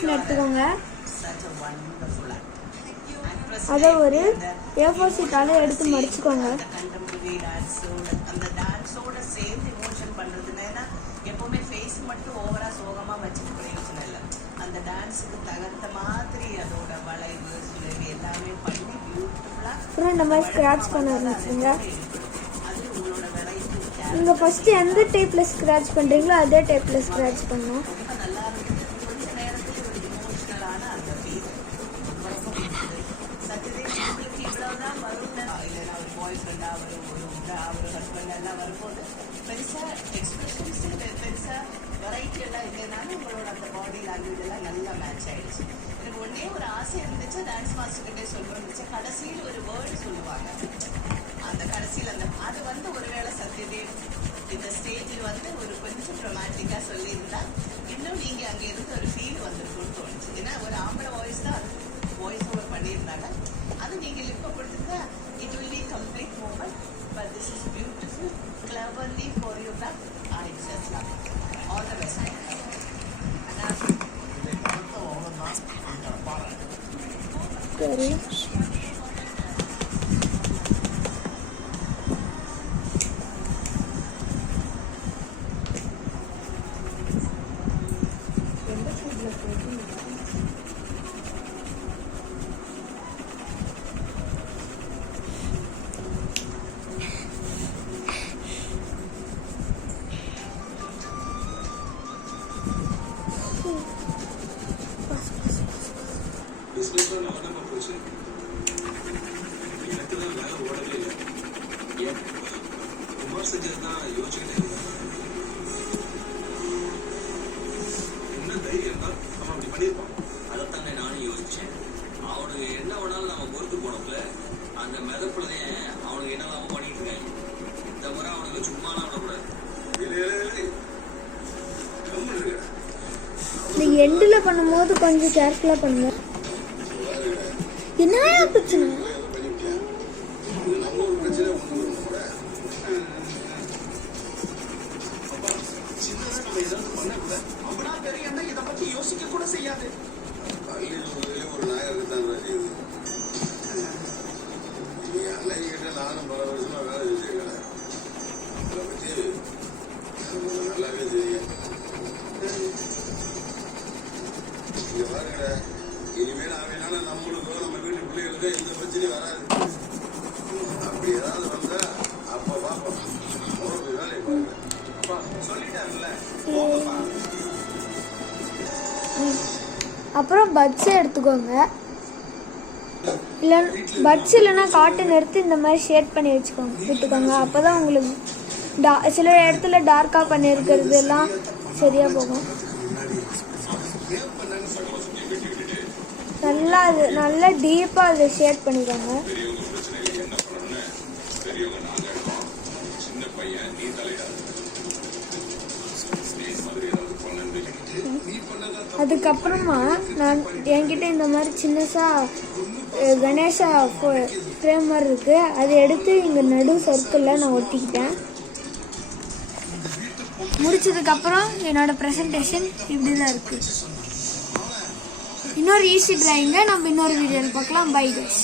Decoration எடுத்துக்கோங்க. அதை ஒரு A4 ஷீட்டால எடுத்து மடிச்சுக்கோங்க. எப்பவுமே ஃபேஸ் மட்டும் ஓவரா சோகமா வச்சுட்டு பிரயோஜனம் இல்லை. அந்த டான்ஸுக்கு தகுந்த மாதிரி அதோட வளைவு சுழவி எல்லாமே பண்ணி பியூட்டிஃபுல்லா இந்த மாதிரி ஸ்க்ராட்ச் பண்ண ஆரம்பிச்சுங்க. அது உங்களோட வெரைட்டி. நீங்க ஃபர்ஸ்ட் எந்த டைப்ல ஸ்க்ராட்ச் பண்றீங்களோ அதே டைப்ல ஸ்க்ராட்ச் பண்ணணும். ரொம்ப நல்லா இருக்கு. கொஞ்ச நேரத்துல ஒரு இமோஷனலான அந்த ஃபீல் சத்தியதே உங்களுக்கு இவ்வளவுதான் வரும். இல்லைன்னா ஒரு பாய் ஃப்ரெண்டா ஒரு ஹஸ்பண்ட் எல்லாம் வரும்போது பெருசா எக்ஸ்பிரஷன்ஸ் பெருசா வெரைட்டி எல்லாம் இல்லைனாலும் உங்களோட அந்த பாடி லாங்குவேஜ் எல்லாம் நல்லா மேட்ச் ஆயிடுச்சு. எனக்கு ஒன்னே ஒரு ஆசை இருந்துச்சு, டான்ஸ் மாஸ்டர் கிட்டே சொல்லணும்னுச்சு. கடைசியில் ஒரு வேர்டு சொல்லுவாங்க, அந்த கடைசியில் அந்த அது ஒருவேளை சத்யதேவ் இந்த ஸ்டேஜில் ஒரு கொஞ்சம் ரொமான்டிக்கா சொல்லியிருந்தா இன்னும் நீங்க அங்க இருந்து ஒரு ஃபீல் வந்திருக்கும்னு தோணுச்சு. ஏன்னா ஒரு ஆம்பளை வாய்ஸ் தான் அது வாய்ஸ் ஓவர் பண்ணியிருந்தாங்க. அது நீங்க லிப்ப கொடுத்துட்டா it will be complete moment. But this is beautiful, cleverly choreographed. I just love it. All the best. சரி, அதைத்தாங்க நானும் யோசிச்சேன். அவனுக்கு என்ன வேணாலும் நம்ம பொறுத்து போனோம்ல, அந்த மெதப்புலதே அவனுக்கு என்னெல்லாம பண்ணிட்டு இருக்காங்க. இந்த முறை அவனுக்கு சும்மாலாம் விடக்கூடாது. இந்த எண்டுல பண்ணும்போது கொஞ்சம் கேர்ஃபுல்லா பண்ணுங்க. என்ன பிரச்சனை? இதை பத்தி யோசிக்க கூட செய்யாது. ஒரு நாயருக்கு தான் அன்னைக்கிட்ட நானும் பல வருஷமா வேலை செஞ்சுருக்கிறேன். அதை பற்றி நல்லாவே தெரியும். இங்க பாருங்க, இனிமேல் ஆகையினால நம்மளுக்கோ நம்ம வீட்டு பிள்ளைகளுக்கோ எந்த பிரச்சனையும் வராது. அப்படி ஏதாவது வந்தா அப்ப பாப்போம். போய் வேலையை பாருங்க. அப்பா சொல்லிட்டாருல்ல. அப்புறம் பட்ஸ் எடுத்துக்கோங்க. இல்லை பட்ஸ் இல்லைன்னா காட்டன் எடுத்து இந்த மாதிரி ஷேட் பண்ணி விட்டுக்கோங்க. அப்போதான் உங்களுக்கு சில இடத்துல டார்க்காக பண்ணியிருக்கிறது எல்லாம் சரியா போகும். நல்லா டீப்பாக அதை ஷேட் பண்ணிக்கோங்க. அதுக்கப்புறமா நான் என்கிட்ட இந்த மாதிரி சின்னசா கணேஷா ஃப்ரேம் மாதிரி இருக்கு, அதை எடுத்து இங்கே நடு சர்க்கிளில் நான் ஒட்டிக்கிட்டேன். முடிச்சதுக்கப்புறம் என்னோட ப்ரெசன்டேஷன் இப்படி தான் இருக்கு. இன்னொரு ஈஸி டிராயிங்கை நம்ம இன்னொரு வீடியோவில் பார்க்கலாம். Bye guys.